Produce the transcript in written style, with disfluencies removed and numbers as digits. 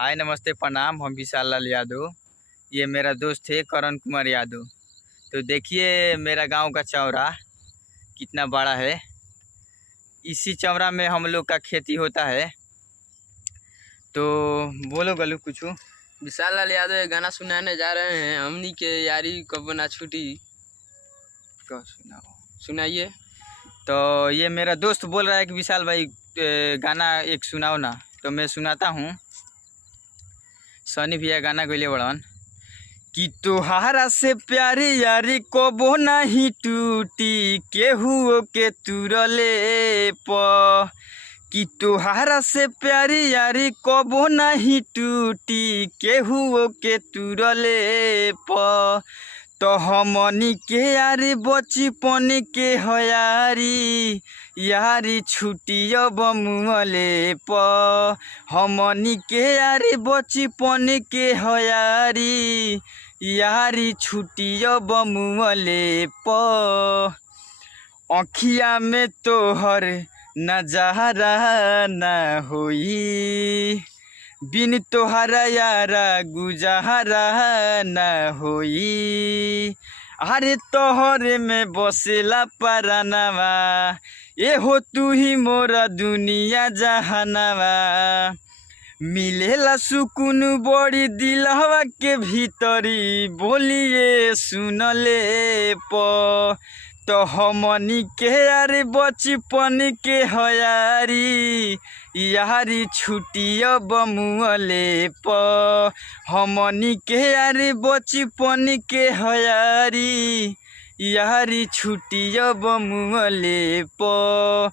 हाय नमस्ते प्रणाम। हम विशाल लाल यादव। ये मेरा दोस्त है करण कुमार यादव। तो देखिए मेरा गांव का चौरा कितना बड़ा है। इसी चौरा में हम लोग का खेती होता है। तो बोलो गलू कुछ। विशाल लाल यादव ये गाना सुनाने जा रहे हैं। हमनी के यारी कब ना छूटी। सुनाओ। सुनाइए। तो ये मेरा दोस्त बोल रहा है कि विशाल भाई गाना एक सुनाओ ना। तो मैं सुनाता हूँ। सनी भैया गाना गइले बड़न कि तोहारा से प्यारी यारी कबो नहीं टूटी केहू के तुरले प कि तोहारा से प्यारी यारी कबो नहीं टूटी केहू के तुरले प तो हमनी के यारी बचपन के हयारी यारी छुटिया बमुअले प हमनी के यारी बचपन के हयारी यारी छुटिया बमुअले प अखिया में तोहर नजारा न होई बिन तोहरा यारा गुजारा न होई अरे तोहरे में बसेला परानवा ए हो तू ही मोरा दुनिया जहानवा मिलेला सुकून बड़ी दिलवा के भीतरी बोलिए सुनले प तो हमनी के यारी बचपन के हयारी यारी छुटिया बमुअले प हमनी के यारी बचपन के हयारी यारी छुटिया बमुअले प।